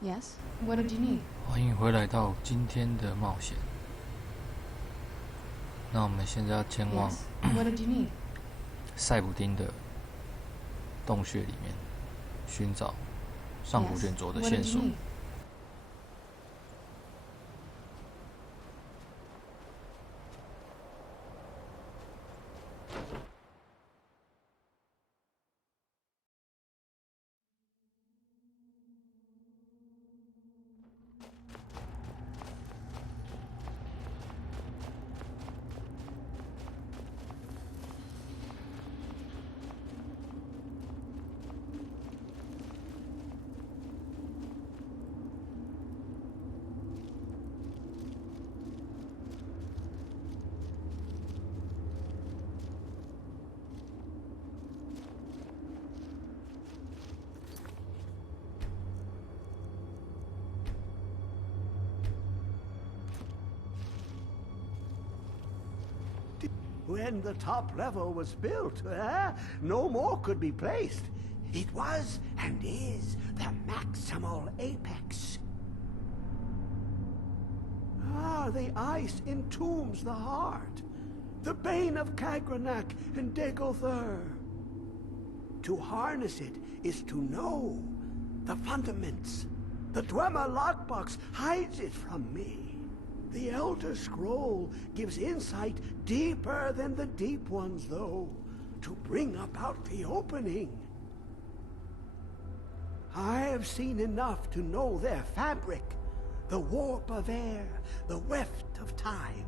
Yes. What did you need? 欢迎回来到今天的冒险。那我们现在要前往 What did you need? 塞普汀的洞穴里面，寻找上古卷轴的线索。When the top level was built, no more could be placed. It was and is the maximal apex. The ice entombs the heart, the bane of Kagranak and Degolthur. To harness it is to know the fundaments. The Dwemer lockbox hides it from me. The Elder Scroll gives insight deeper than the deep ones, though, to bring about the opening. I have seen enough to know their fabric, the warp of air, the weft of time.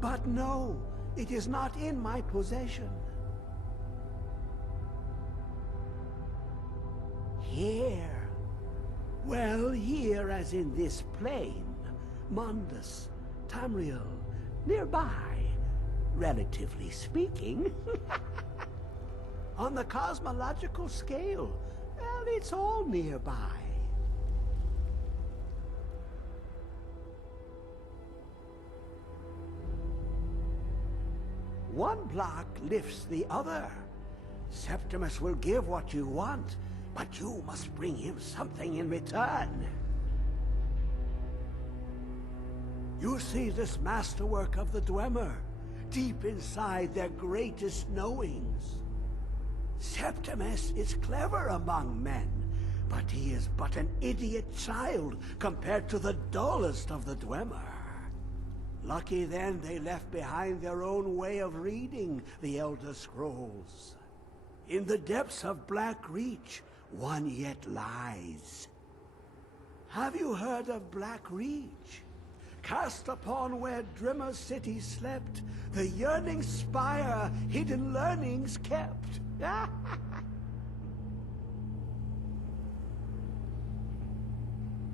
But no, it is not in my possession. Here. Well, here as in this plane. Mundus, Tamriel, nearby, relatively speaking. On the cosmological scale, well, it's all nearby. One block lifts the other. Septimus will give what you want, but you must bring him something in return. You see this masterwork of the Dwemer, deep inside their greatest knowings. Septimus is clever among men, but he is but an idiot child compared to the dullest of the Dwemer. Lucky then they left behind their own way of reading the Elder Scrolls. In the depths of Black Reach, one yet lies. Have you heard of Black Reach? Cast upon where Drimmer City slept, the yearning spire hidden learnings kept.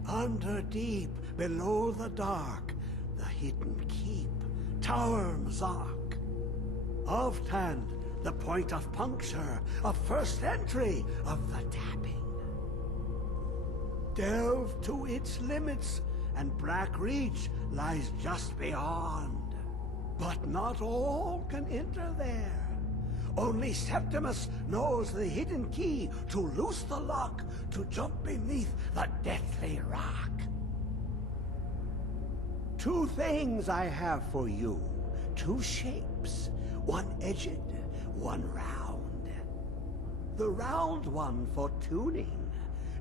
Under deep, below the dark, the hidden keep, Tower Mzark. Oftan, the point of puncture, of first entry of the tapping. Delve to its limits, and Black Reach lies just beyond. But not all can enter there. Only Septimus knows the hidden key to loose the lock, to jump beneath the deathly rock. Two things I have for you. Two shapes. One edged, one round. The round one for tuning.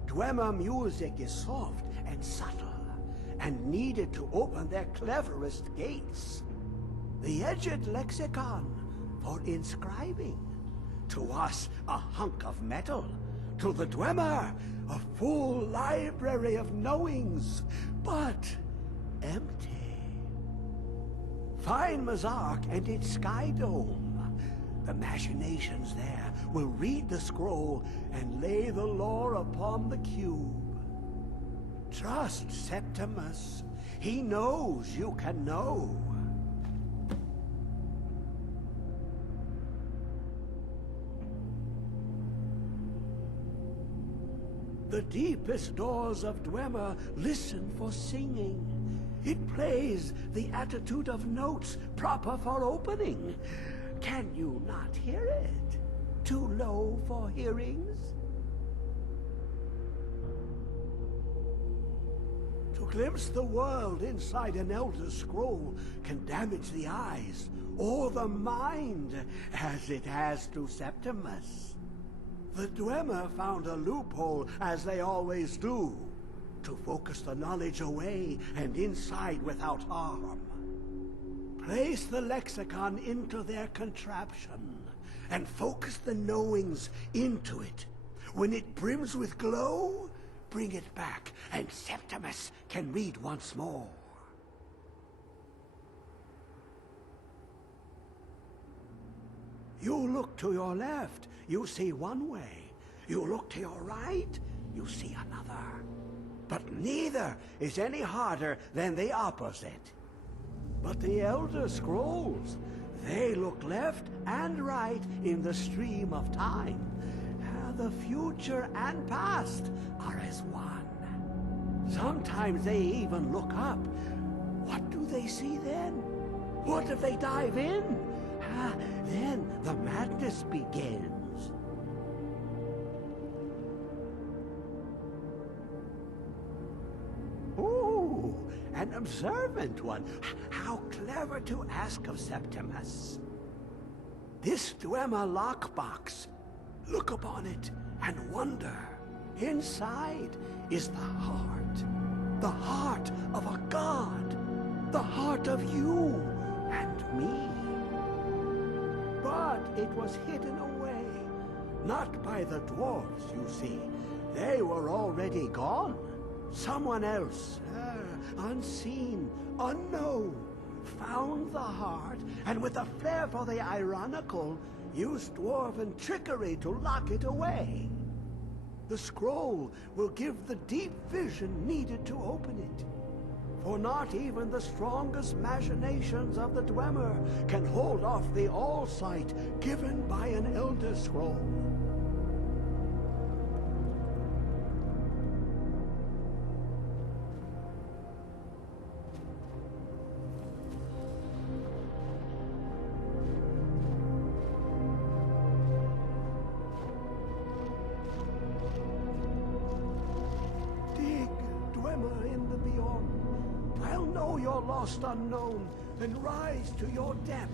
Dwemer music is soft and subtle, and needed to open their cleverest gates. The edged lexicon for inscribing. To us, a hunk of metal. To the Dwemer, a full library of knowings, but empty. Find Mzark and its sky dome. The machinations there will read the scroll and lay the lore upon the cube. Trust Septimus. He knows you can know. The deepest doors of Dwemer listen for singing. It plays the attitude of notes proper for opening. Can you not hear it? Too low for hearings? To glimpse the world inside an Elder Scroll can damage the eyes or the mind, as it has to Septimus. The Dwemer found a loophole, as they always do, to focus the knowledge away and inside without harm. Place the lexicon into their contraption, and focus the knowings into it. When it brims with glow, bring it back, and Septimus can read once more. You look to your left, you see one way. You look to your right, you see another. But neither is any harder than the opposite. But the Elder Scrolls, they look left and right in the stream of time. The future and past are as one. Sometimes they even look up. What do they see then? What if they dive in? Then the madness begins. Ooh, an observant one. How clever to ask of Septimus. This Dwemer lockbox. Look upon it and wonder. Inside is the heart of a god, the heart of you and me. But it was hidden away, not by the dwarves, you see. They were already gone. Someone else, unseen, unknown, found the heart, and with a flair for the ironical, used dwarven trickery to lock it away. The scroll will give the deep vision needed to open it. For not even the strongest machinations of the Dwemer can hold off the all-sight given by an Elder Scroll. I'll know your lost unknown and rise to your depths.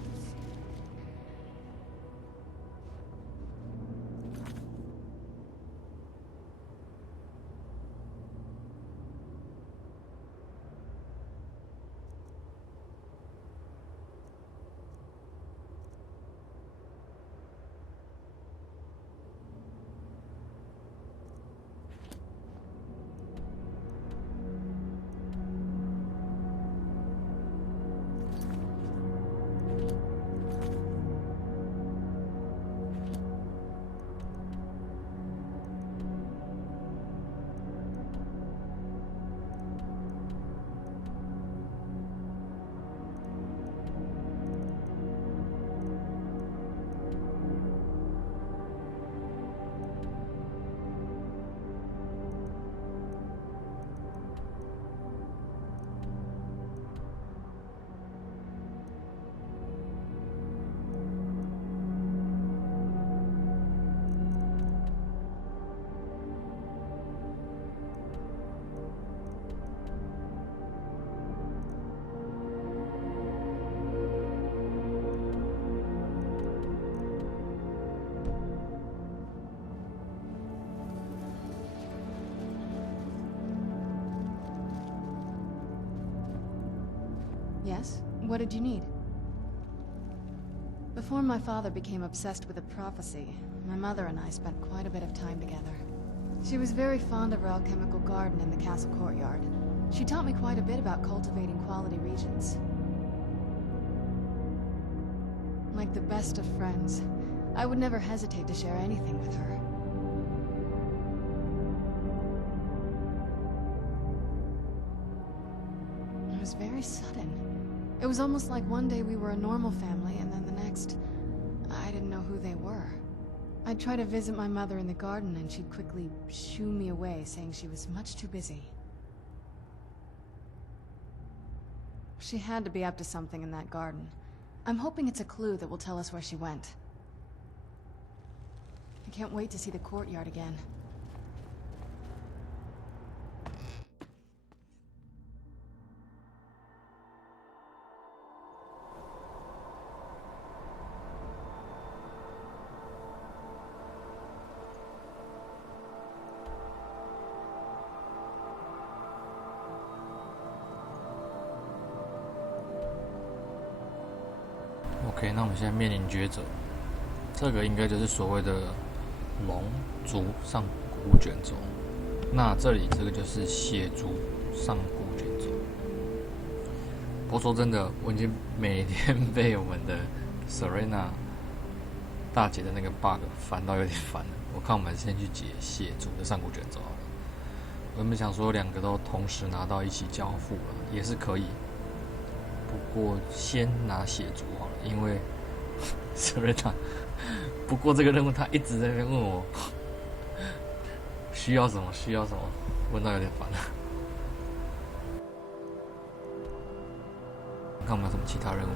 Yes? What did you need? Before my father became obsessed with a prophecy, my mother and I spent quite a bit of time together. She was very fond of our alchemical garden in the castle courtyard. She taught me quite a bit about cultivating quality regions. Like the best of friends, I would never hesitate to share anything with her. It was very sudden. It was almost like one day we were a normal family, and then the next, I didn't know who they were. I'd try to visit my mother in the garden, and she'd quickly shoo me away, saying she was much too busy. She had to be up to something in that garden. I'm hoping it's a clue that will tell us where she went. I can't wait to see the courtyard again. OK， 那我们现在面临抉择，这个应该就是所谓的龙族上古卷轴。那这里这个就是血族上古卷轴。不过说真的，我已经每天被我们的 Serana 大姐的那个 bug 烦到有点烦了。我看我们先去解血族的上古卷轴好了。我原本想说两个都同时拿到一起交付了，也是可以。不过先拿血族好了，因为 Serana 不过这个任务他一直在那边问我需要什么，问到有点烦了。看我们有什么其他任务，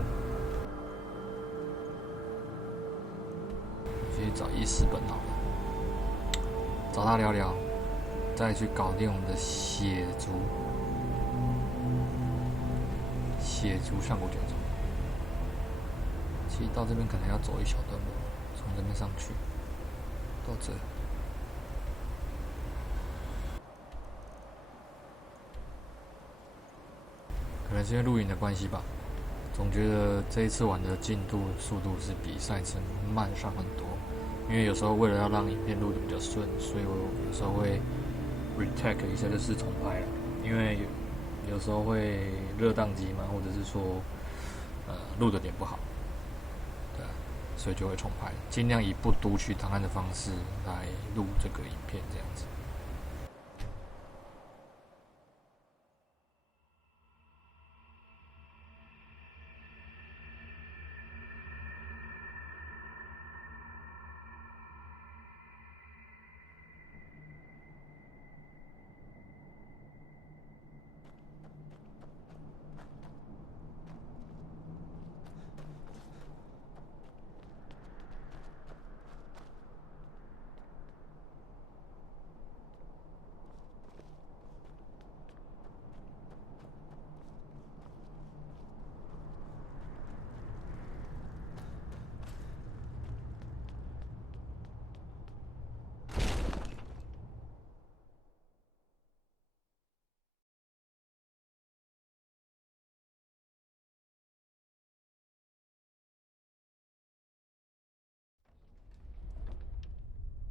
去找伊斯本好了，找他聊聊，再去搞定我们的血族上古卷轴。其实到这边可能要走一小段路，从这边上去到这。可能是因为录影的关系吧，总觉得这一次玩的进度速度是比上一次慢上很多。因为有时候为了要让影片录得比较顺，所以我有时候会 retake 一下，就是重拍了。因为有时候会热宕机嘛，或者是说录的点不好，对啊，所以就会重拍，尽量以不读取档案的方式来录这个影片，这样子。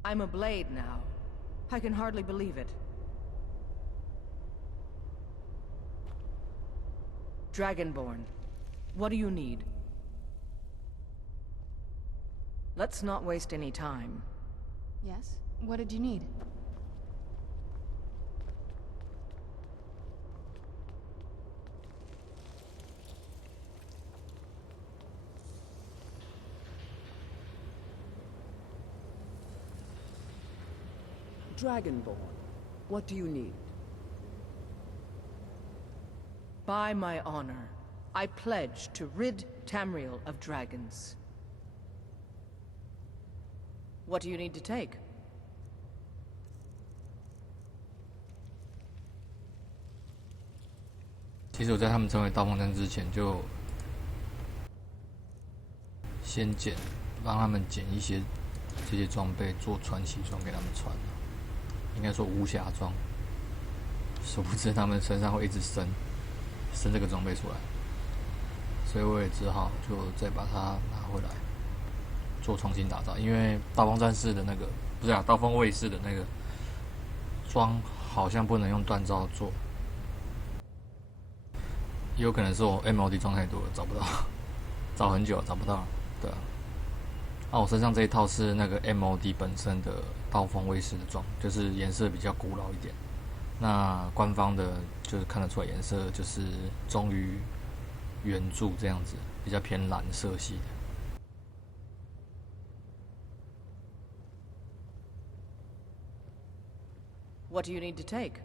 I'm a blade now. I can hardly believe it. Dragonborn, what do you need? Let's not waste any time. Yes? What did you need? Dragonborn, what do you need? By my honor, I pledge to rid Tamriel of dragons. What do you need to take?其实我在他们成为刀锋战之前，就先让他们捡一些这些装备做传奇装给他们穿，应该说无瑕装。殊不知他们身上会一直生这个装备出来，所以我也只好就再把它拿回来做重新打造。因为刀锋战士的那个不是啊，刀锋卫士的那个装好像不能用锻造做，也有可能是我 MOD 装太多了，找不到，找很久找不到了，对啊。我身上这一套是那个 MOD 本身的刀锋卫士的装，就是颜色比较古老一点。那官方的就是看得出来颜色就是忠于原著这样子，比较偏蓝色系的。What do you need to take?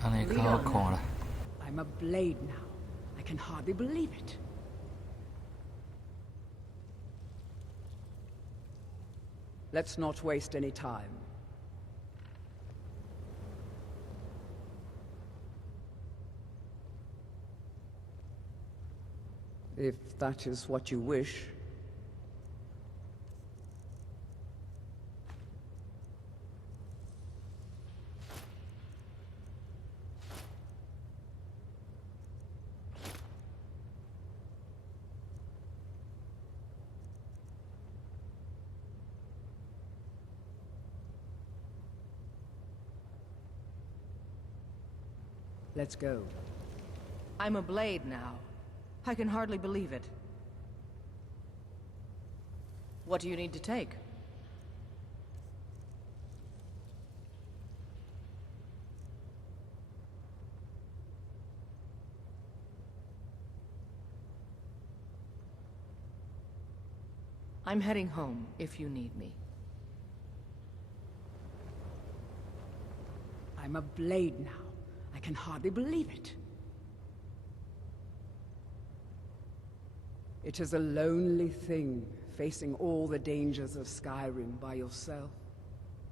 I'm a blade now. I can hardly believe it. Let's not waste any time. If that is what you wish. Let's go. I'm a blade now. I can hardly believe it. What do you need to take? I'm heading home, if you need me. I'm a blade now. I can hardly believe it. It is a lonely thing, facing all the dangers of Skyrim by yourself.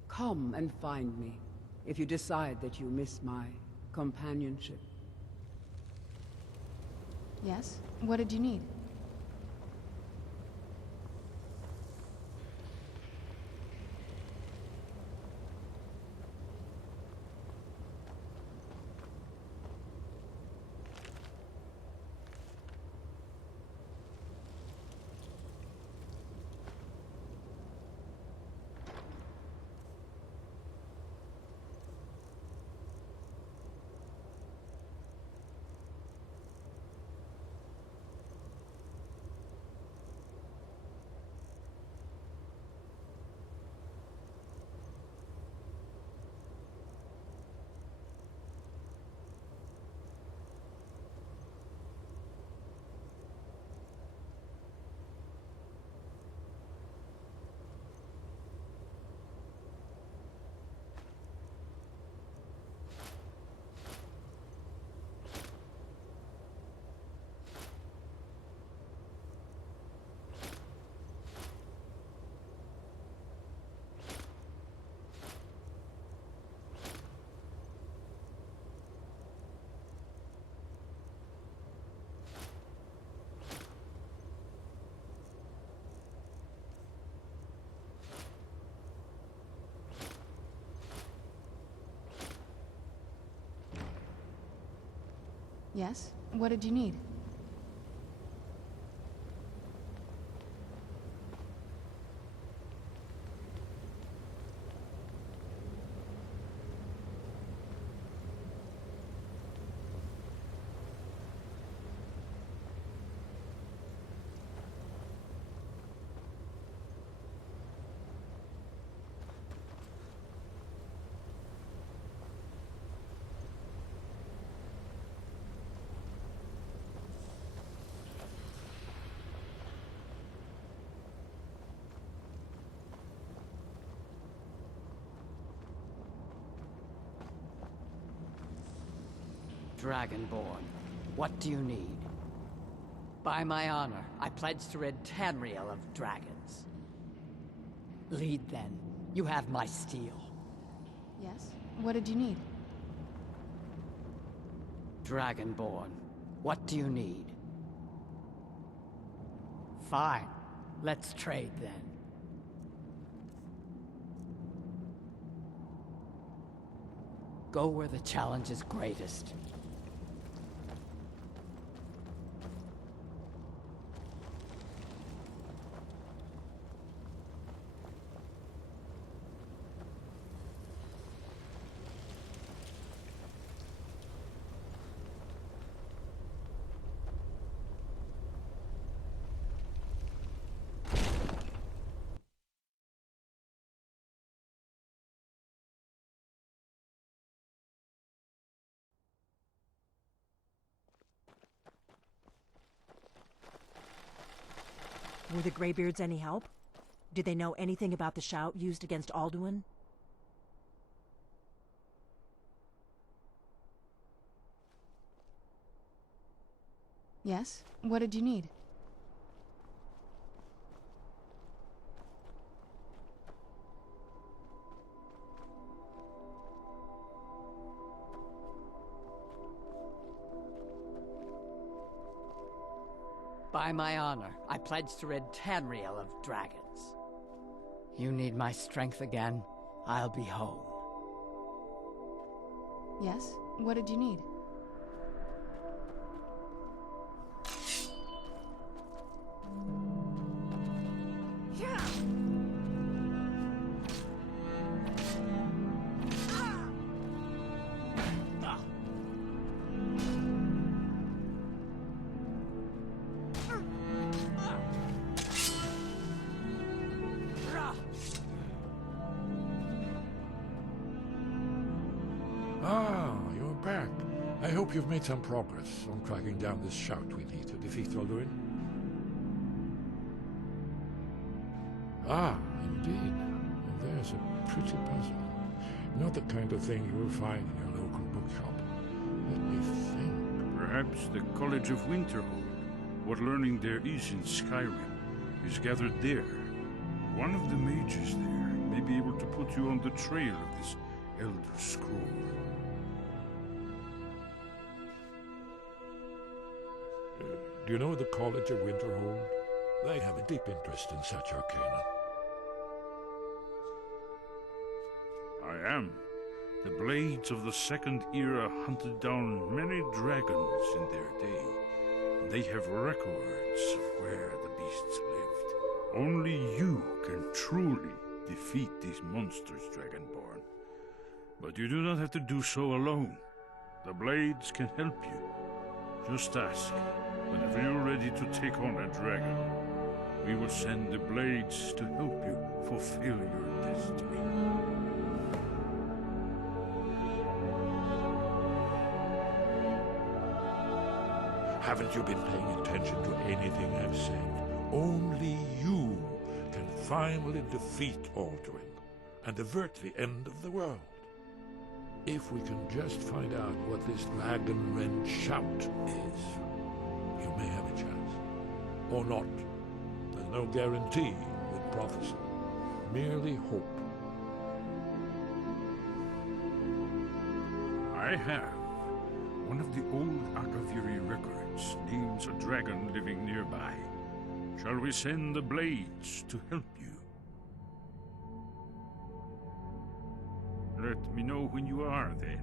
Come and find me, if you decide that you miss my companionship. Yes? What did you need? Yes? What did you need? Dragonborn, what do you need? By my honor, I pledge to rid Tamriel of dragons. Lead then. You have my steel. Yes? What did you need? Dragonborn, what do you need? Fine. Let's trade then. Go where the challenge is greatest. Were the Greybeards any help? Did they know anything about the shout used against Alduin? Yes? What did you need? By my honor, I pledge to rid Tamriel of dragons. You need my strength again, I'll be home. Yes? What did you need? back. I hope you've made some progress on tracking down this shout we need to defeat Alduin. Ah, indeed. There's a pretty puzzle. Not the kind of thing you will find in your local bookshop. Let me think. Perhaps the College of Winterhold. What learning there is in Skyrim is gathered there. One of the mages there may be able to put you on the trail of this Elder Scroll. Do you know the College of Winterhold? They have a deep interest in such arcana. I am. The Blades of the Second Era hunted down many dragons in their day. They have records of where the beasts lived. Only you can truly defeat these monsters, Dragonborn. But you do not have to do so alone. The Blades can help you. Just ask, whenever you're ready to take on a dragon. We will send the Blades to help you fulfill your destiny. Haven't you been paying attention to anything I've said? Only you can finally defeat Alduin and avert the end of the world. If we can just find out what this dragon-rend shout is, you may have a chance. Or not. There's no guarantee with prophecy. Merely hope. I have. One of the old Akaviri records names a dragon living nearby. Shall we send the Blades to help you? Let me know when you are, then.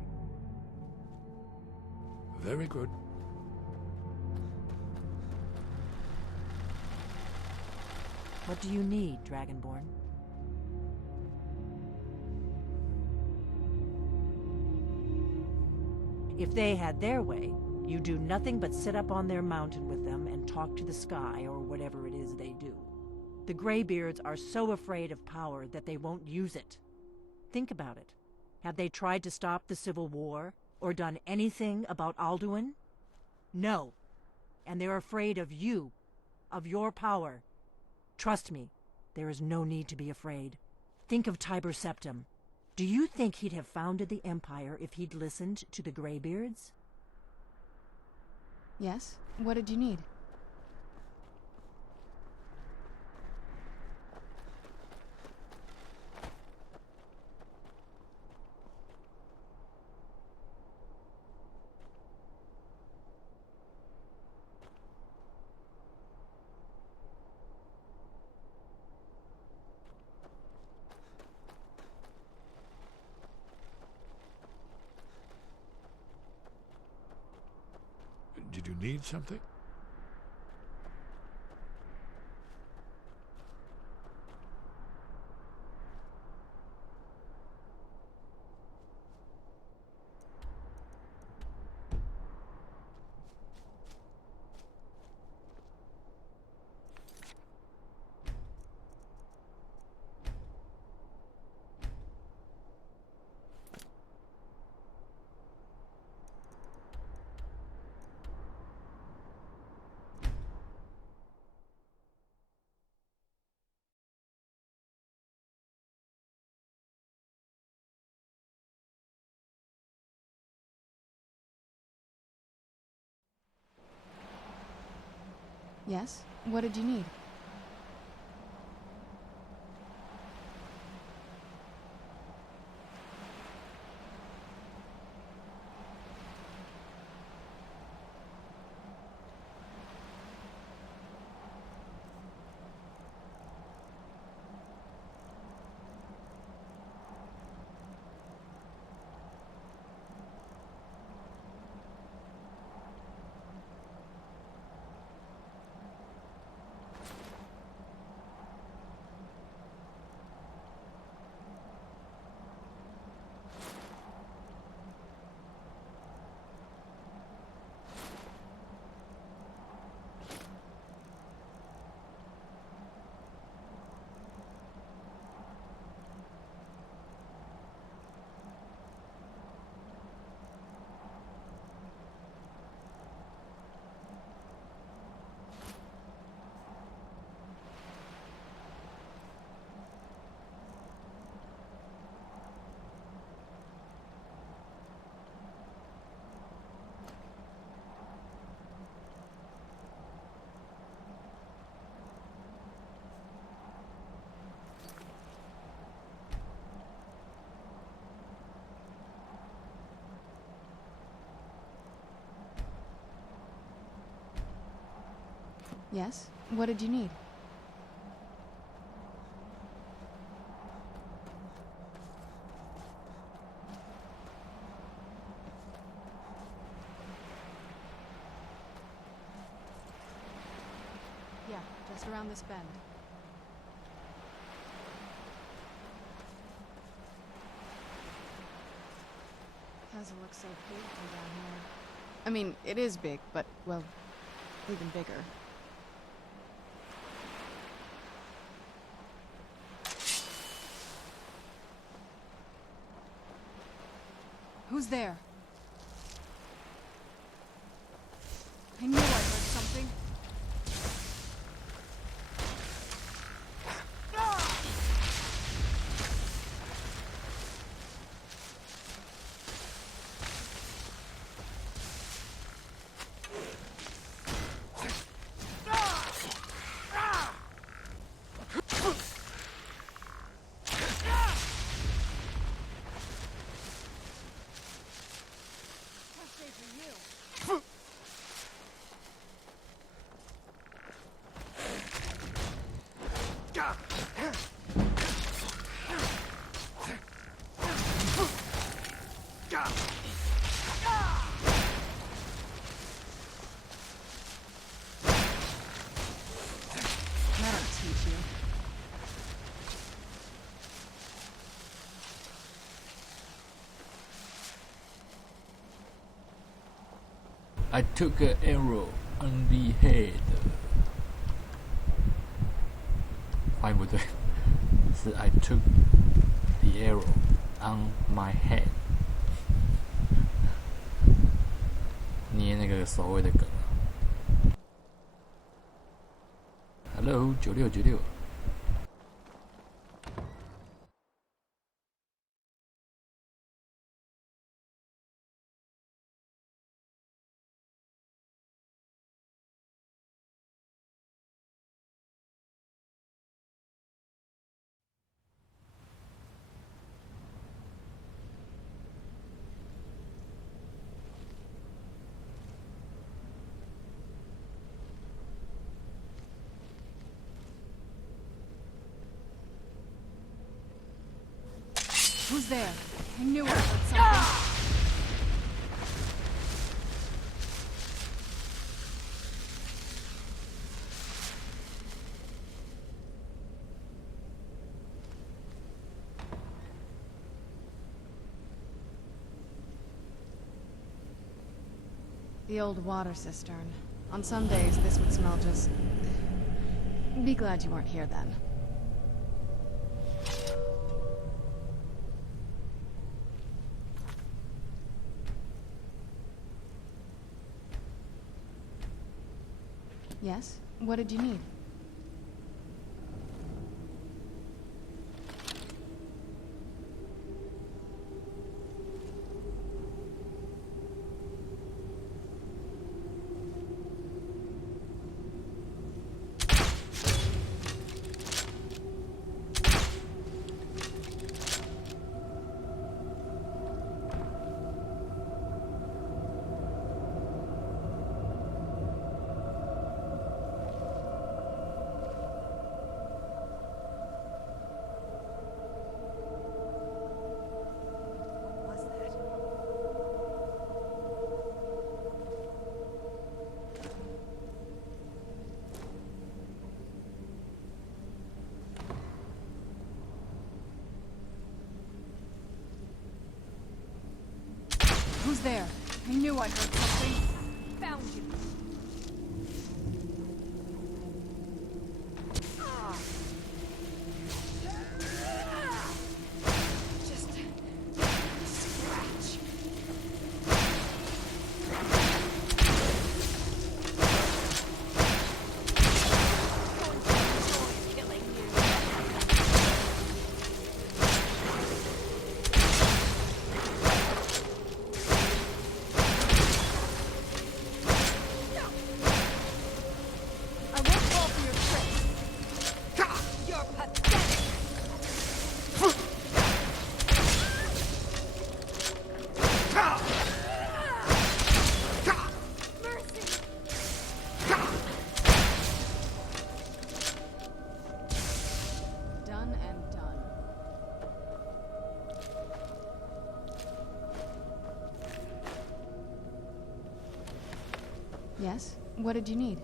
Very good. What do you need, Dragonborn? If they had their way, you do nothing but sit up on their mountain with them and talk to the sky or whatever it is they do. The Greybeards are so afraid of power that they won't use it. Think about it. Have they tried to stop the Civil War or done anything about Alduin? No. And they're afraid of you, of your power. Trust me, there is no need to be afraid. Think of Tiber Septim. Do you think he'd have founded the Empire if he'd listened to the Greybeards? Yes? What did you need? Did you need something? Yes? What did you need? Yes? What did you need? Yeah, just around this bend. Doesn't look so big from down here. I mean, it is big, but, well, even bigger. Who's there? I knew I heard something. That'll teach you. I took an arrow on the head. 发音不对，是 I took the arrow on my head. 捏那个所谓的梗啊。Hello， 9696。Who's there? I knew I heard something. The old water cistern. On some days, this would smell just... Be glad you weren't here then. Yes? What did you need? Who's there? I knew I heard something. Found you. Just scratch. Killing you. Yes? What did you need?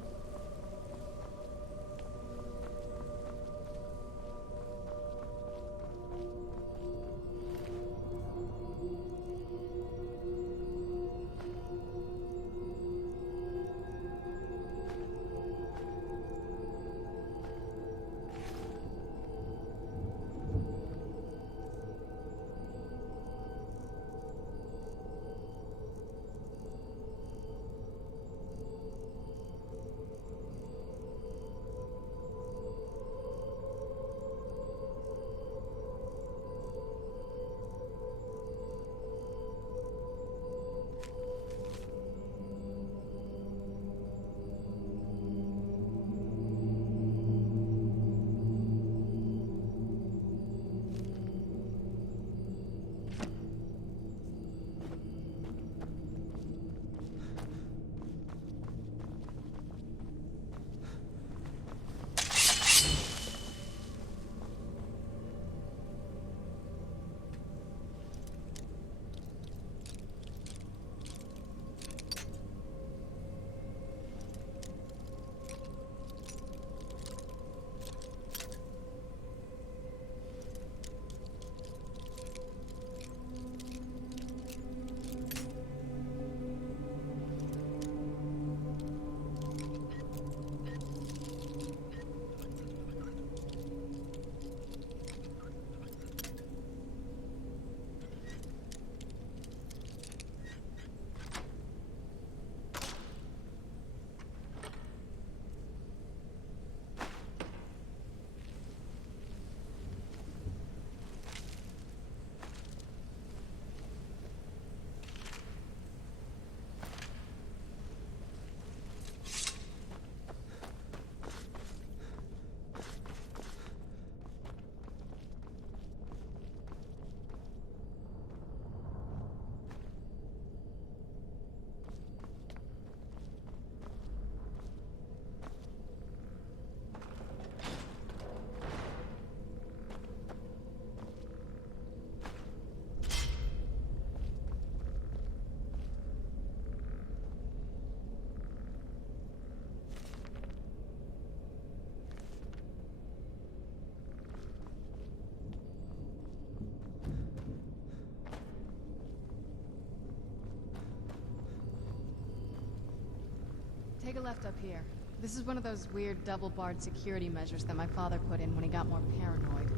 Take a left up here. This is one of those weird double-barred security measures that my father put in when he got more paranoid.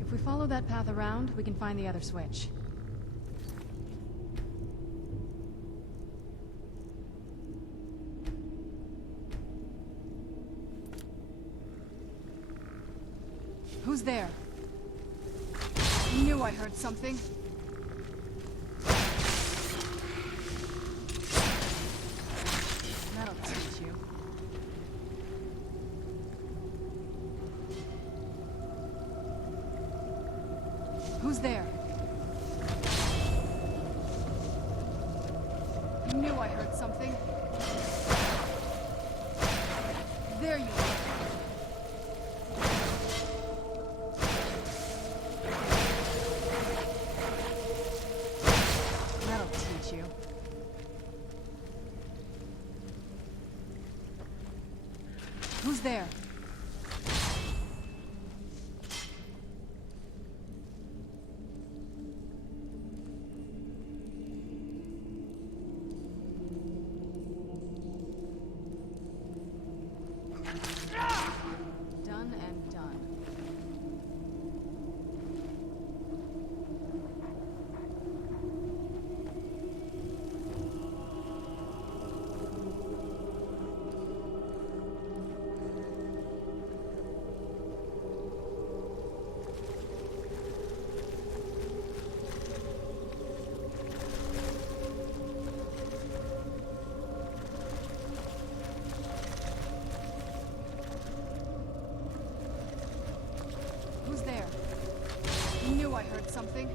If we follow that path around, we can find the other switch. Who's there? I knew I heard something. That'll teach you. Who's there? I knew I heard something. There you are. That'll teach you. Who's there? Done and done. Who's there? I knew I heard something.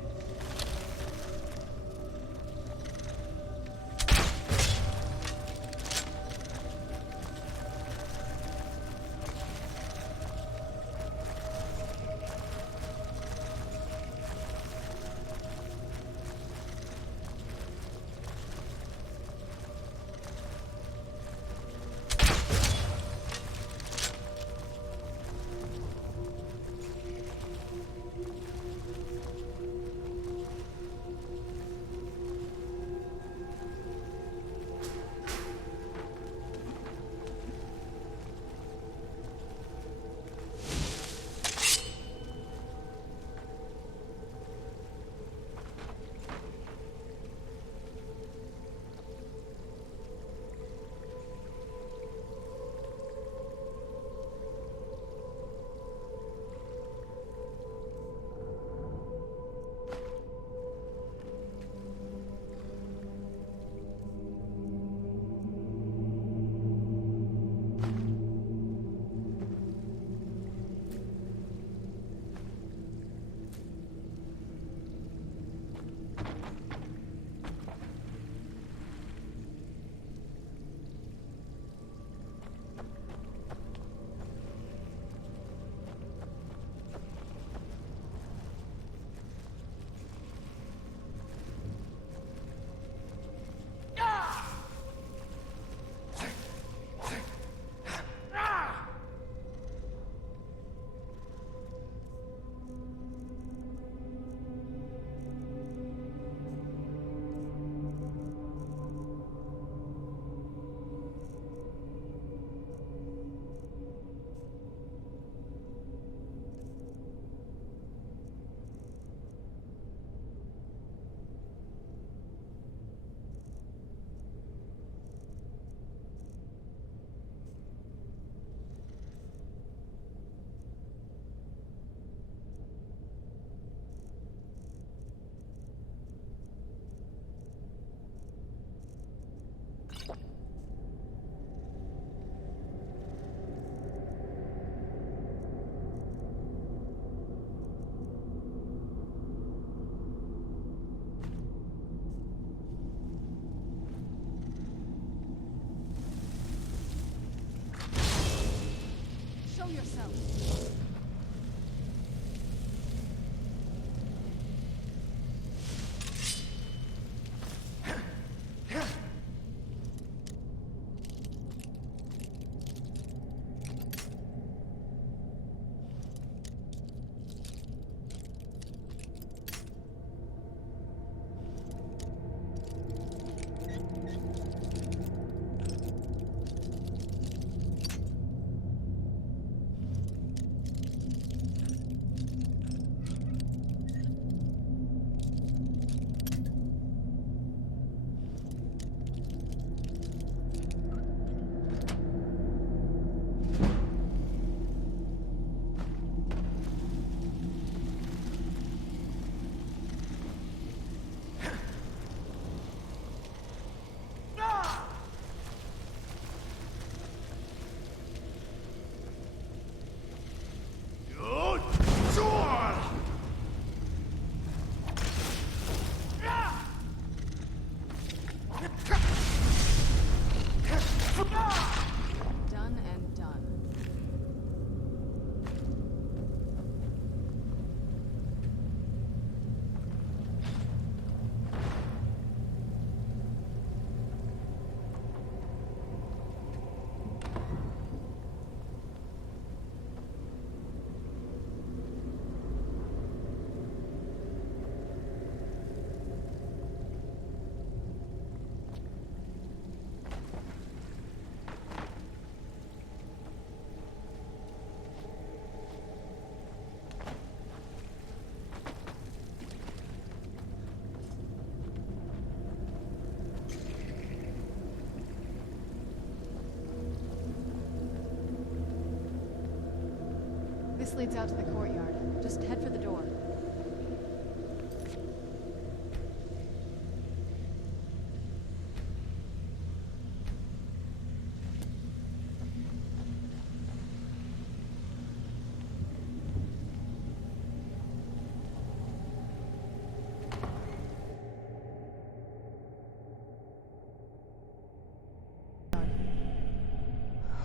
leads out to the courtyard. Just head for the door.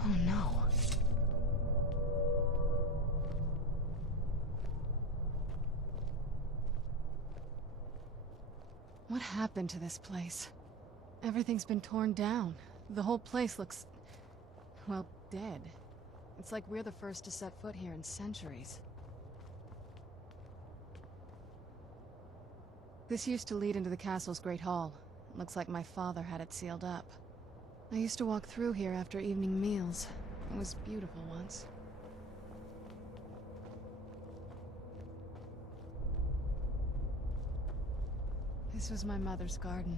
Oh no. What happened to this place? Everything's been torn down. The whole place looks, well, dead. It's like we're the first to set foot here in centuries. This used to lead into the castle's great hall. Looks like my father had it sealed up. I used to walk through here after evening meals. It was beautiful once. This was my mother's garden.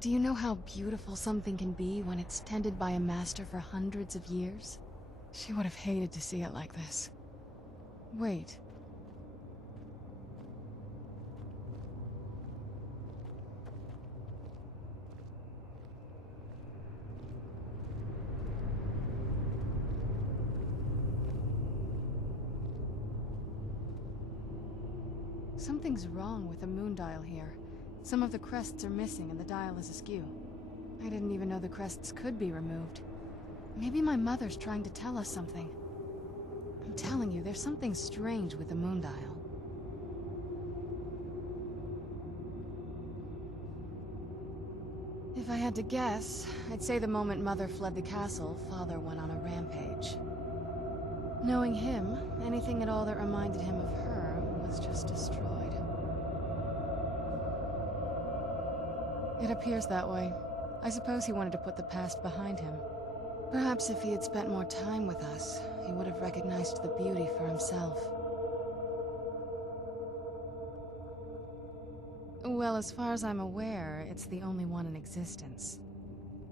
Do you know how beautiful something can be when it's tended by a master for hundreds of years? She would have hated to see it like this. Wait. Something's wrong with the moon dial here. Some of the crests are missing and the dial is askew. I didn't even know the crests could be removed. Maybe my mother's trying to tell us something. I'm telling you, there's something strange with the moon dial. If I had to guess, I'd say the moment Mother fled the castle, Father went on a rampage. Knowing him, anything at all that reminded him of her was just destroyed. It appears that way. I suppose he wanted to put the past behind him. Perhaps if he had spent more time with us, he would have recognized the beauty for himself. Well, as far as I'm aware, it's the only one in existence.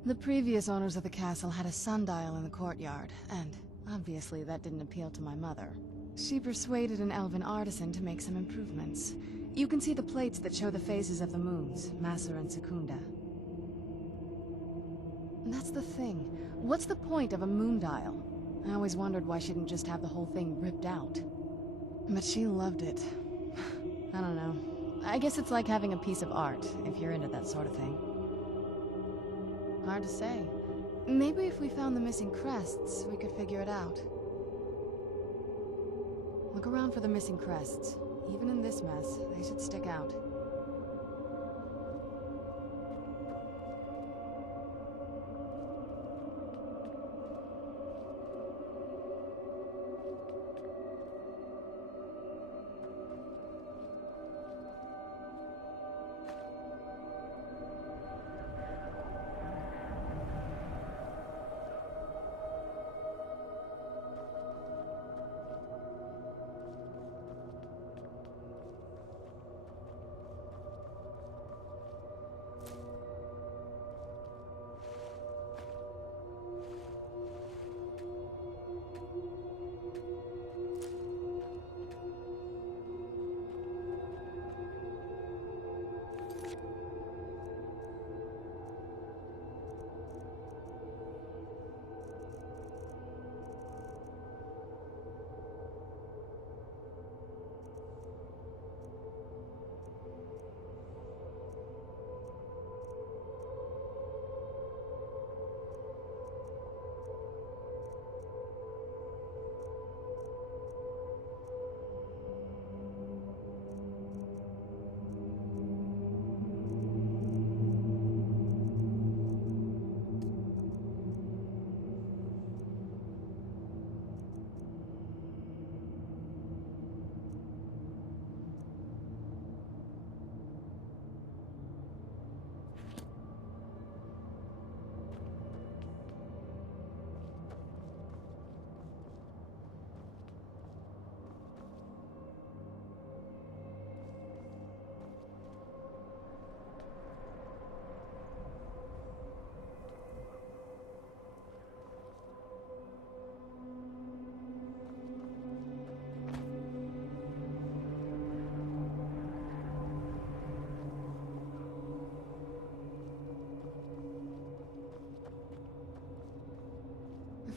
The previous owners of the castle had a sundial in the courtyard, and obviously that didn't appeal to my mother. She persuaded an elven artisan to make some improvements. You can see the plates that show the phases of the moons, Masser and Secunda. And that's the thing. What's the point of a moon dial? I always wondered why she didn't just have the whole thing ripped out. But she loved it. I don't know. I guess it's like having a piece of art, if you're into that sort of thing. Hard to say. Maybe if we found the missing crests, we could figure it out. Look around for the missing crests. Even in this mess, they should stick out.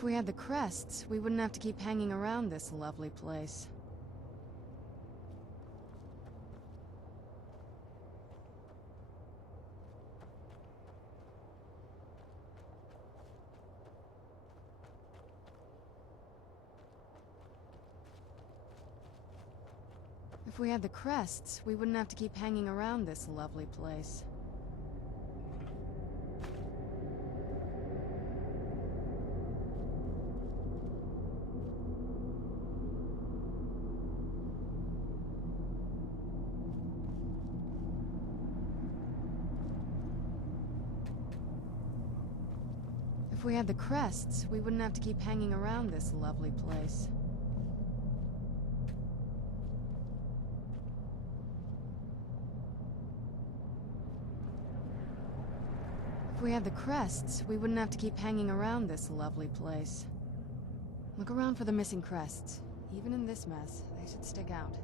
If we had the crests, we wouldn't have to keep hanging around this lovely place. If we had the crests, we wouldn't have to keep hanging around this lovely place. If we had the crests, we wouldn't have to keep hanging around this lovely place. If we had the crests, we wouldn't have to keep hanging around this lovely place. Look around for the missing crests. Even in this mess, they should stick out.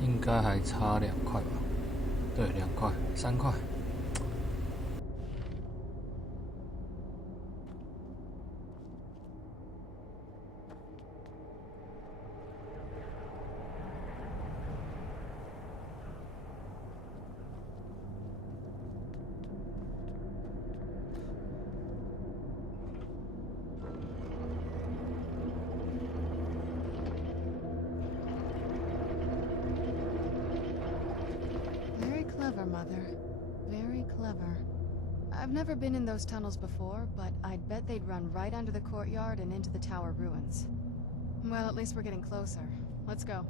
“应该还差2块吧？对，2块、3块。” Clever, Mother. Very clever. I've never been in those tunnels before, but I'd bet they'd run right under the courtyard and into the tower ruins. Well, at least we're getting closer. Let's go.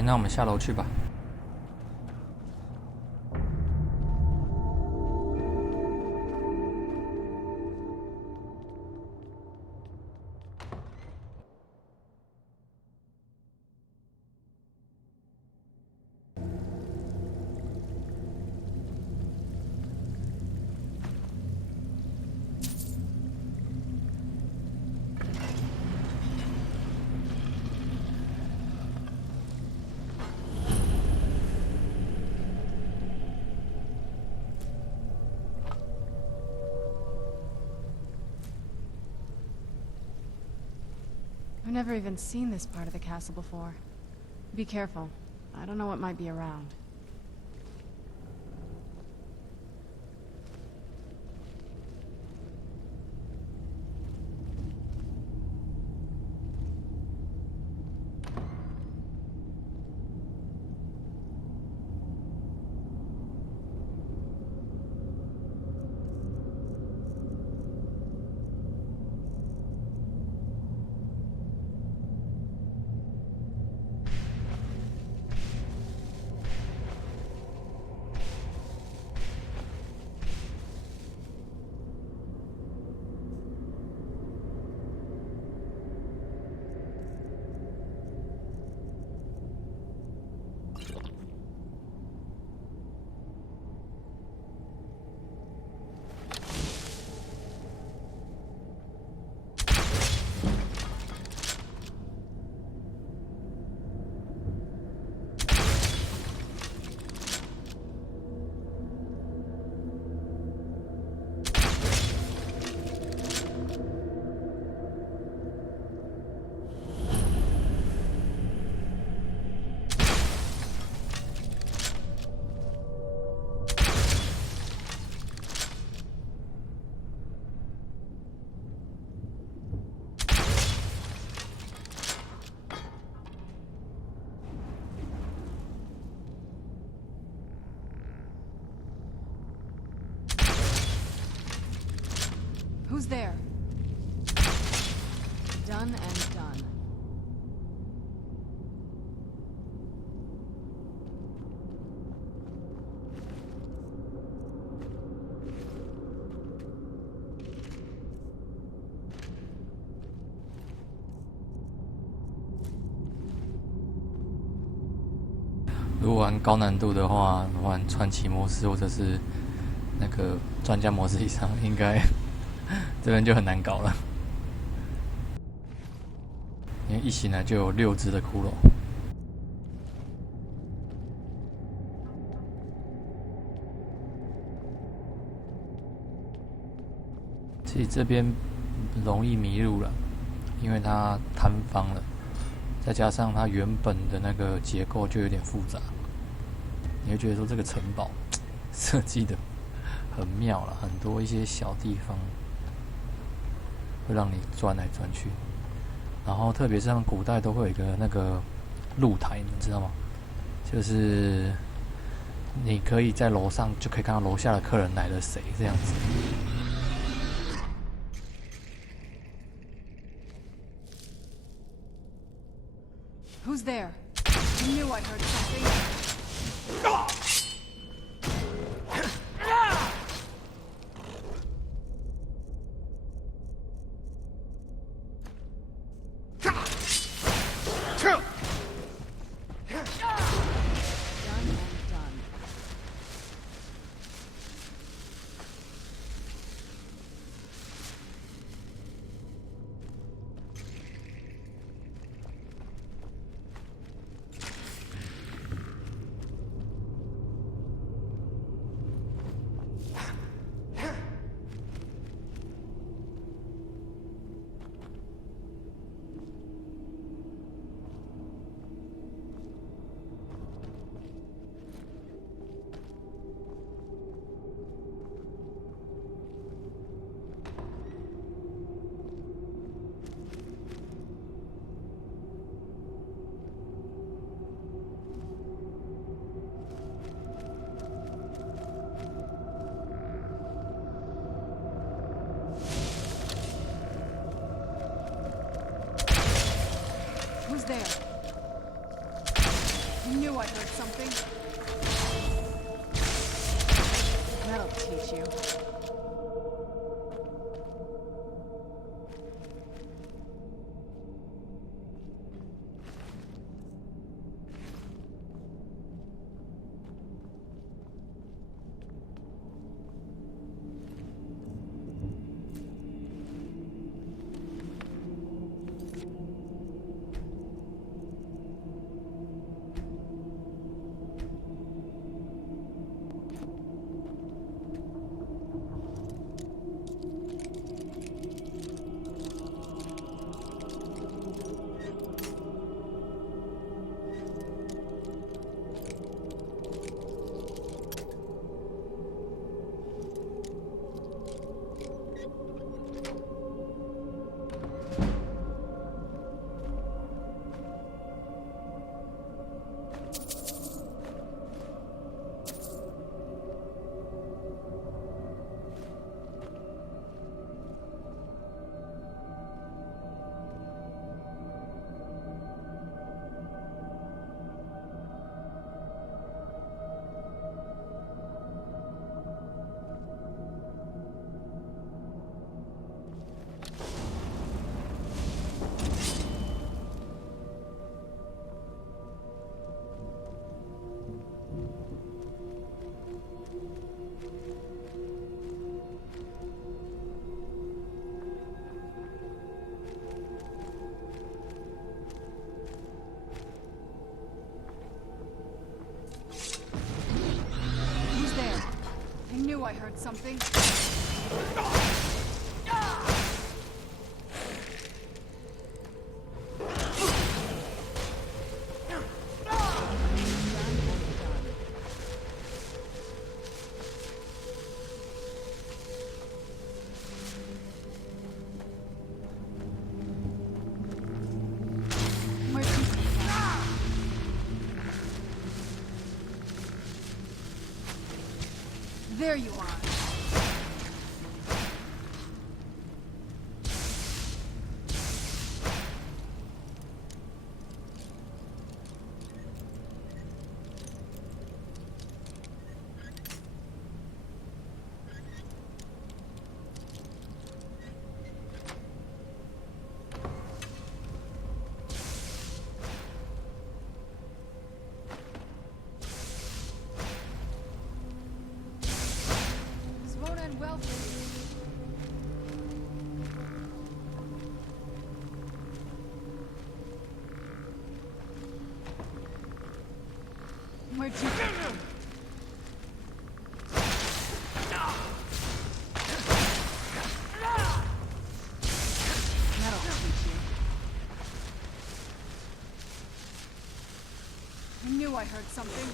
OK， 那我们下楼去吧。I've never even seen this part of the castle before. Be careful. I don't know what might be around. Who's there? Done and done.如果玩高难度的话，玩传奇模式或者是那个专家模式以上，应该这边就很难搞了。因为一醒来就有6只的骷髅。其实这边容易迷路了，因为它摊方了，再加上它原本的那个结构就有点复杂，你会觉得说这个城堡设计的很妙了，很多一些小地方会让你钻来钻去，然后特别是他们古代都会有一个那个露台，你知道吗？就是你可以在楼上就可以看到楼下的客人来了谁这样子。Who's there? I knew I heard something. Who's there? something? That'll teach you. I heard something. There you are. Where'd you go? That'll teach you. I knew I heard something.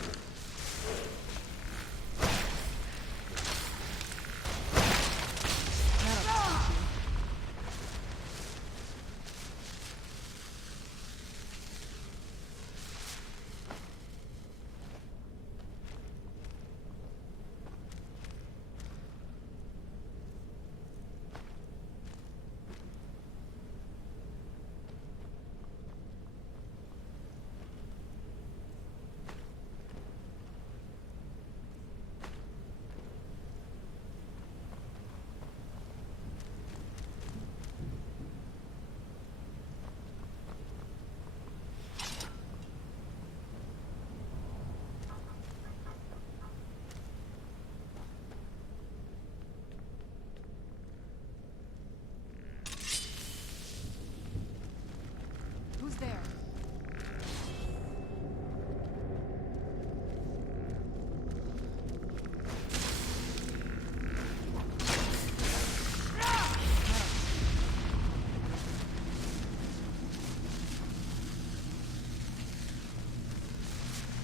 Who's there?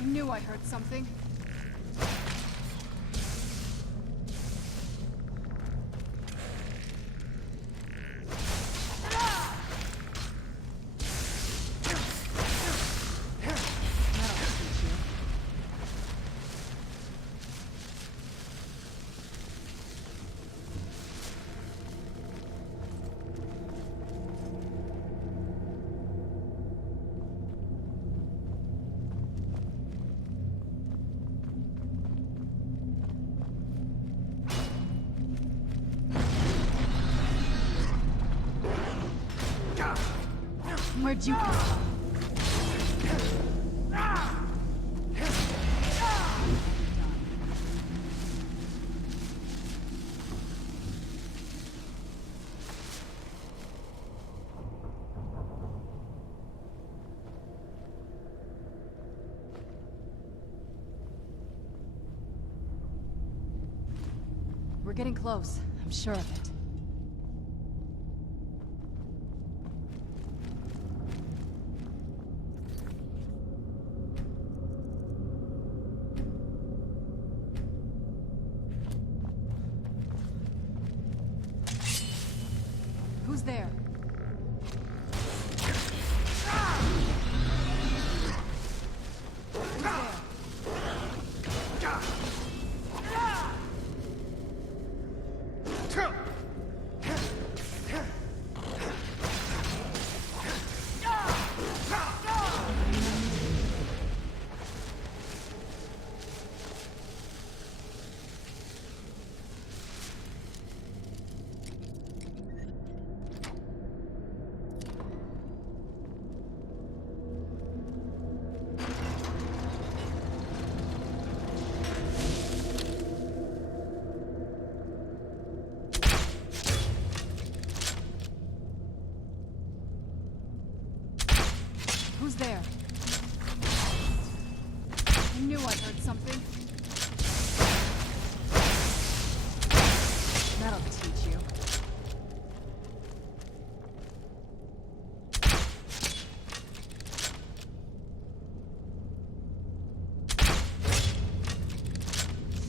I knew I heard something. Where'd you come from? We're getting close. I'm sure of it. Who's there? Who's there? I knew I heard something. That'll teach you.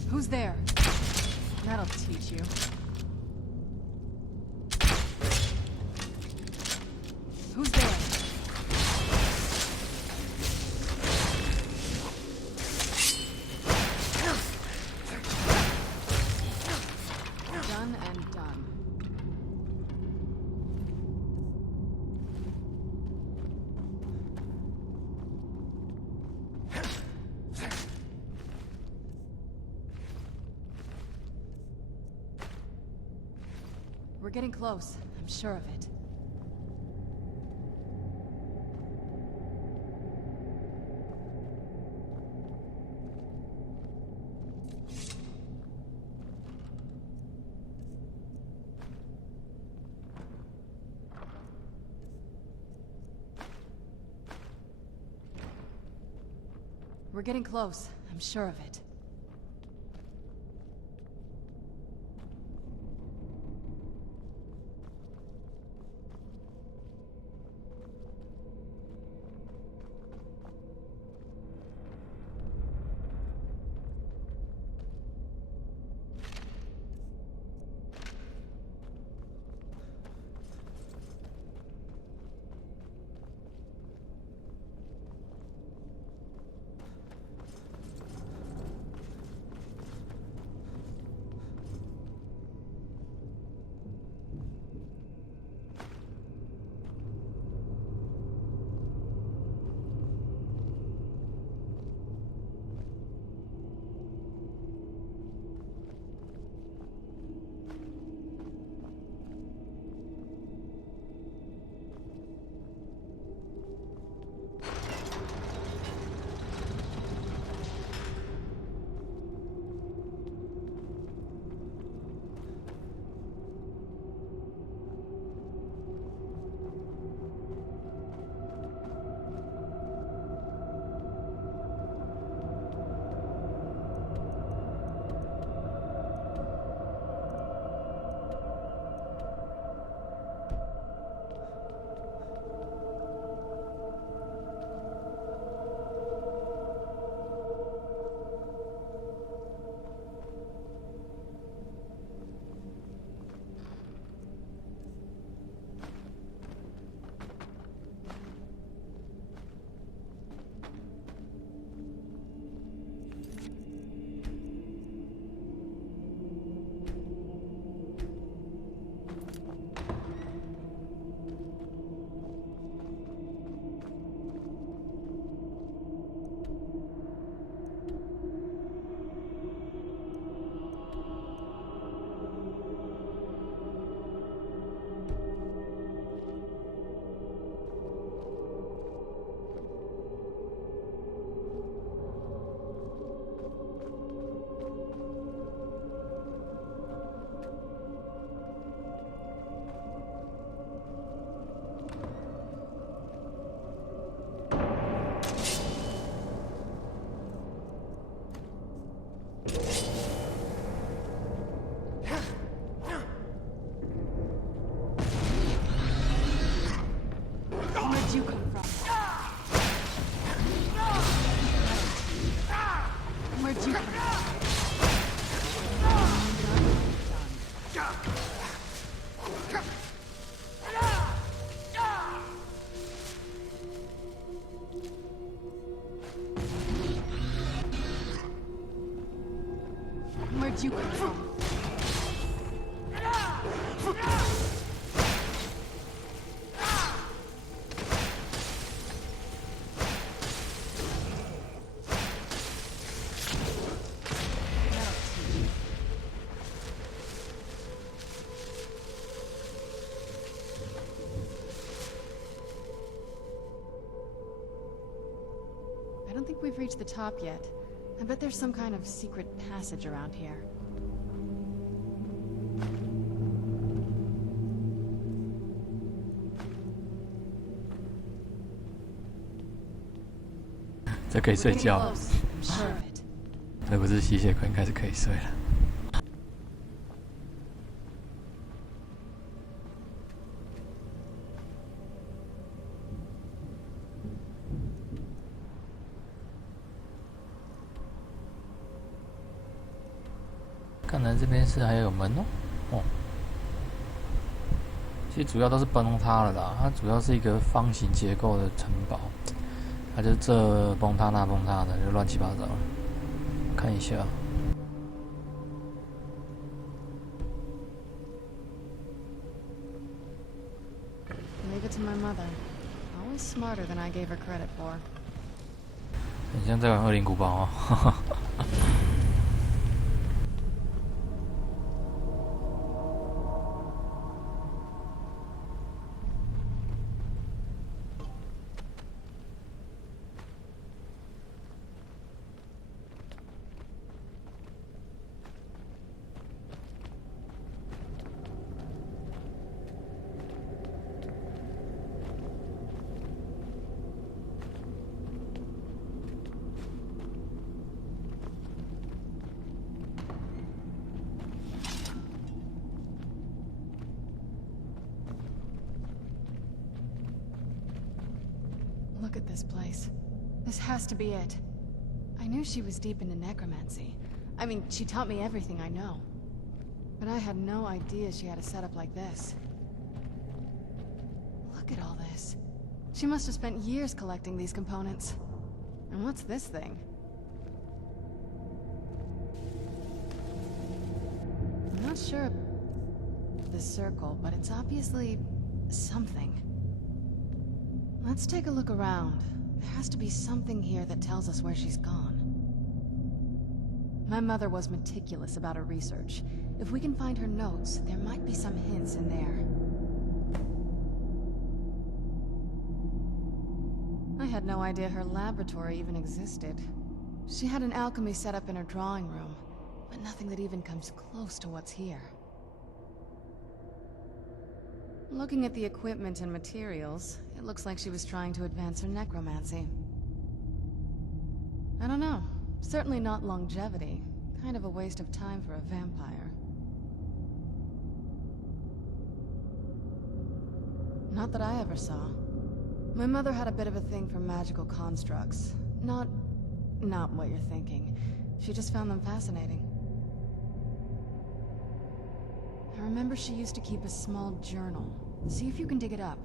Who's there? That'll teach you. Who's there? Done and done. We're getting close. I'm sure of it. We're getting close. I'm sure of it. Where'd you come from? Where'd you come from? I don't think we've reached the top yet. I bet there's some kind of secret passage around here. 这可以睡觉了， I'm sure of it. 这不是吸血鬼，应该是可以睡了。看来这边是还有门哦。哦，其实主要都是崩塌了啦，它主要是一个方形结构的城堡。 它就这崩塌那崩塌的，就乱七八糟了。看一下， Leave it to my mother. Always smarter than I gave her credit for. 很像在玩《恶灵古堡》哦。Look at this place. This has to be it. I knew she was deep into necromancy. I mean, she taught me everything I know. But I had no idea she had a setup like this. Look at all this. She must have spent years collecting these components. And what's this thing? I'm not sure of the circle, but it's obviously something. Let's take a look around. There has to be something here that tells us where she's gone. My mother was meticulous about her research. If we can find her notes, there might be some hints in there. I had no idea her laboratory even existed. She had an alchemy set up in her drawing room, but nothing that even comes close to what's here. Looking at the equipment and materials, it looks like she was trying to advance her necromancy. I don't know. Certainly not longevity. Kind of a waste of time for a vampire. Not that I ever saw. My mother had a bit of a thing for magical constructs. Not what you're thinking. She just found them fascinating. I remember she used to keep a small journal. See if you can dig it up.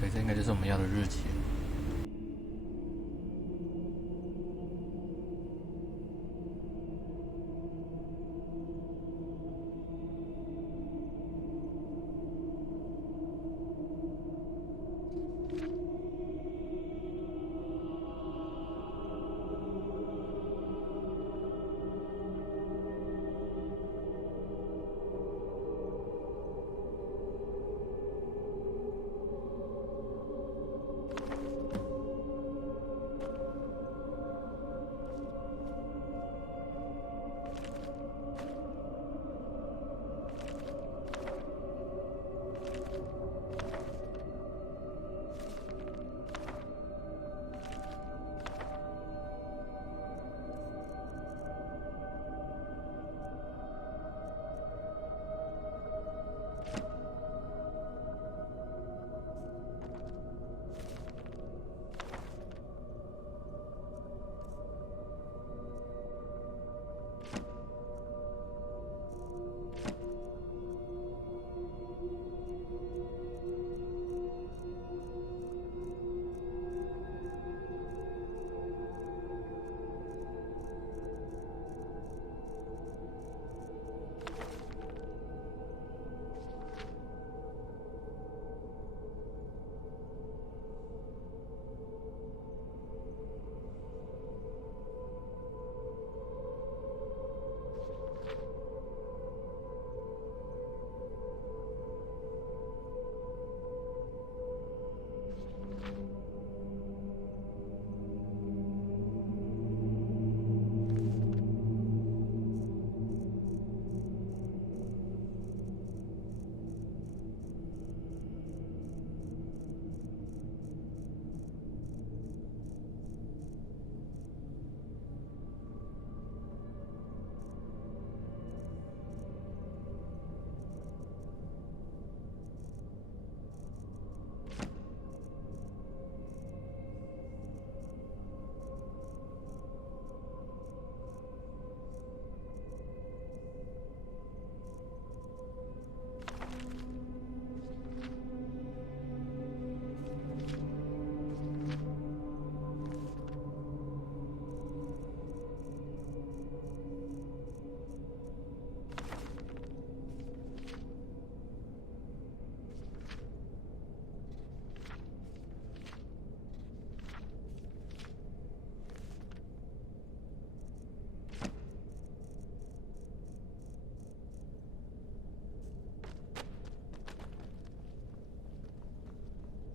OK， 这应该就是我们要的日期了。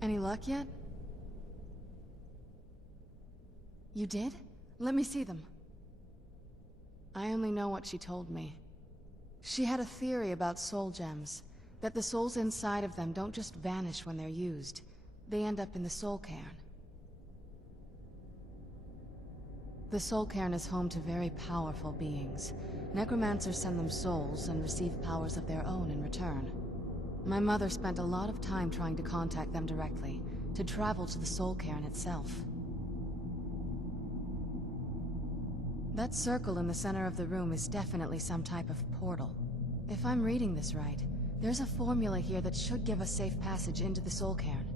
Any luck yet? You did? Let me see them. I only know what she told me. She had a theory about soul gems, that the souls inside of them don't just vanish when they're used. They end up in the soul cairn. The soul cairn is home to very powerful beings. Necromancers send them souls and receive powers of their own in return. My mother spent a lot of time trying to contact them directly, to travel to the soul cairn itself. That circle in the center of the room is definitely some type of portal. If I'm reading this right, there's a formula here that should give us safe passage into the soul cairn.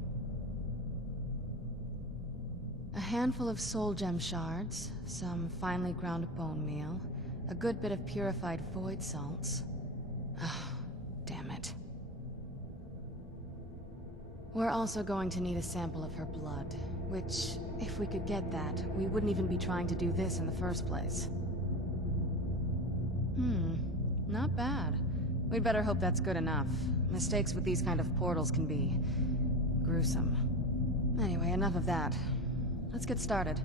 A handful of soul gem shards, some finely ground bone meal, a good bit of purified void salts. Oh, damn it. We're also going to need a sample of her blood, which, if we could get that, we wouldn't even be trying to do this in the first place. Not bad. We'd better hope that's good enough. Mistakes with these kind of portals can be gruesome. Anyway, enough of that. Let's get started.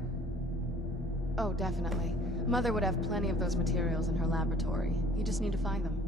Oh, definitely. Mother would have plenty of those materials in her laboratory. You just need to find them.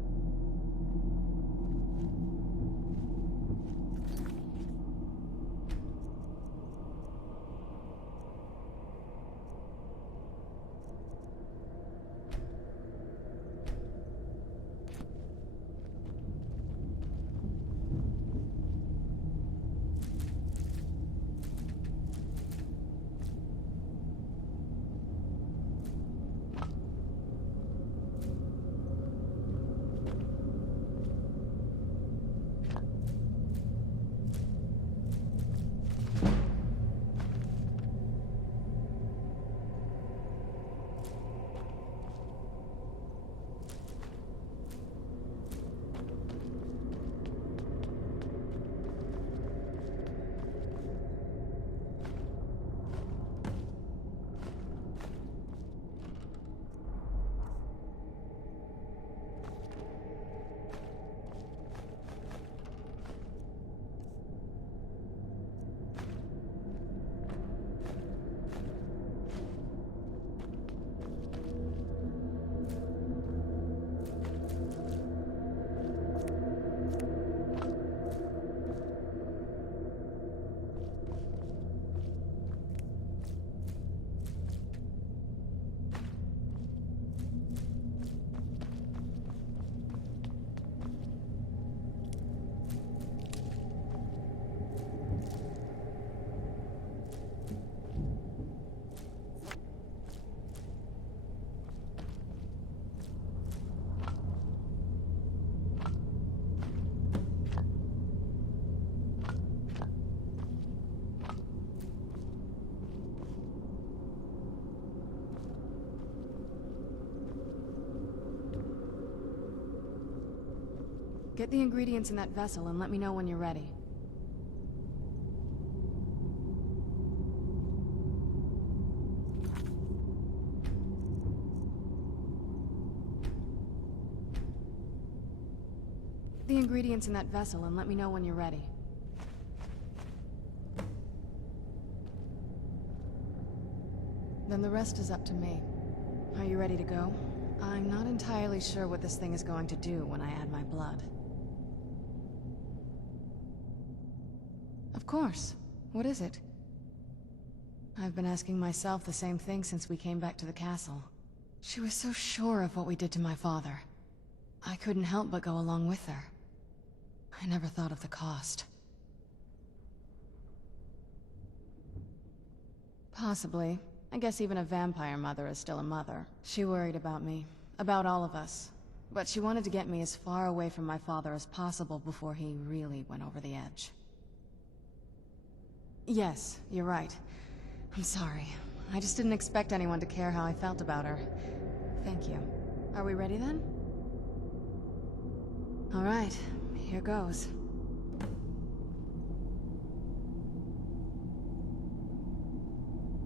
Get the ingredients in that vessel and let me know when you're ready. The ingredients in that vessel and let me know when you're ready. Then the rest is up to me. Are you ready to go? I'm not entirely sure what this thing is going to do when I add my blood. Of course. What is it? I've been asking myself the same thing since we came back to the castle. She was so sure of what we did to my father. I couldn't help but go along with her. I never thought of the cost. Possibly. I guess even a vampire mother is still a mother. She worried about me, about all of us. But she wanted to get me as far away from my father as possible before he really went over the edge. Yes, you're right. I'm sorry. I just didn't expect anyone to care how I felt about her. Thank you. Are we ready then? All right, here goes.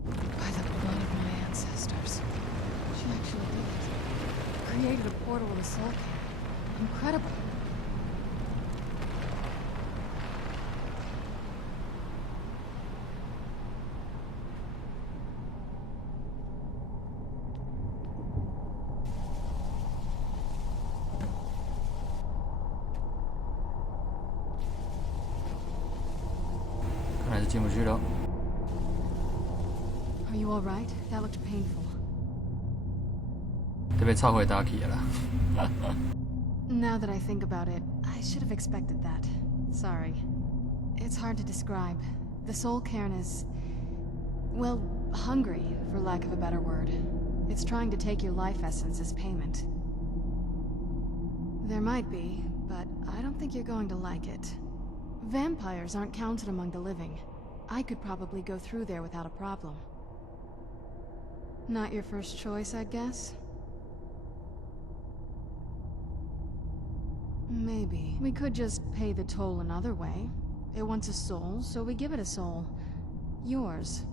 By the blood of my ancestors. She actually did it. Created a portal with a soul cannon. Incredible. Are you all right? That looked painful. Now that I think about it, I should have expected that. Sorry. It's hard to describe. The soul cairn is... well, hungry, for lack of a better word. It's trying to take your life essence as payment. There might be, but I don't think you're going to like it. Vampires aren't counted among the living. I could probably go through there without a problem. Not your first choice, I'd guess? Maybe. We could just pay the toll another way. It wants a soul, so we give it a soul. Yours.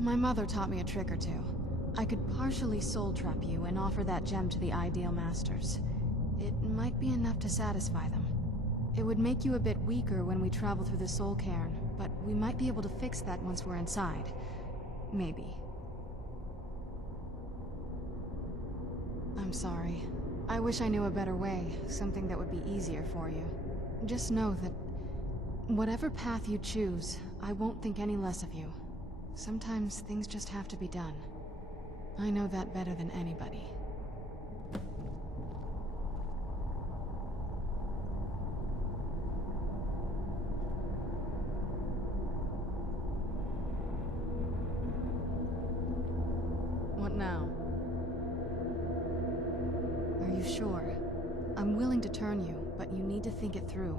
My mother taught me a trick or two. I could partially soul trap you and offer that gem to the Ideal Masters. It might be enough to satisfy them. It would make you a bit weaker when we travel through the soul cairn, but we might be able to fix that once we're inside. Maybe. I'm sorry. I wish I knew a better way, something that would be easier for you. Just know that whatever path you choose, I won't think any less of you. Sometimes things just have to be done. I know that better than anybody. What now? Are you sure? I'm willing to turn you, but you need to think it through.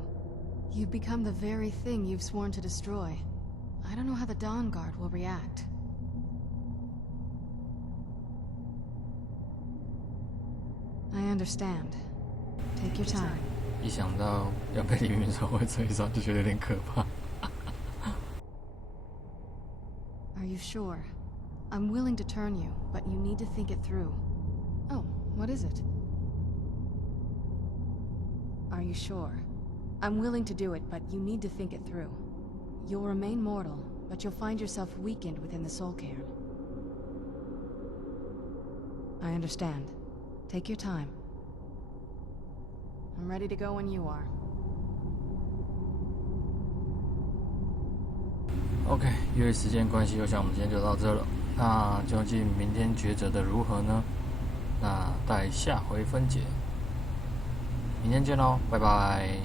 You've become the very thing you've sworn to destroy. I don't know how the Dawn Guard will react. I understand. Take your time. 一想到要被黎明守卫追上，就觉得有点可怕。Are you sure? I'm willing to turn you, but you need to think it through. Oh, what is it? Are you sure? I'm willing to do it, but you need to think it through. You'll remain mortal, but you'll find yourself weakened within the soul cairn. I understand. Take your time. I'm ready to go when you are. OK， 因为时间关系，我想我们今天就到这了。那究竟明天抉择的如何呢？那待下回分解。明天见喽，拜拜。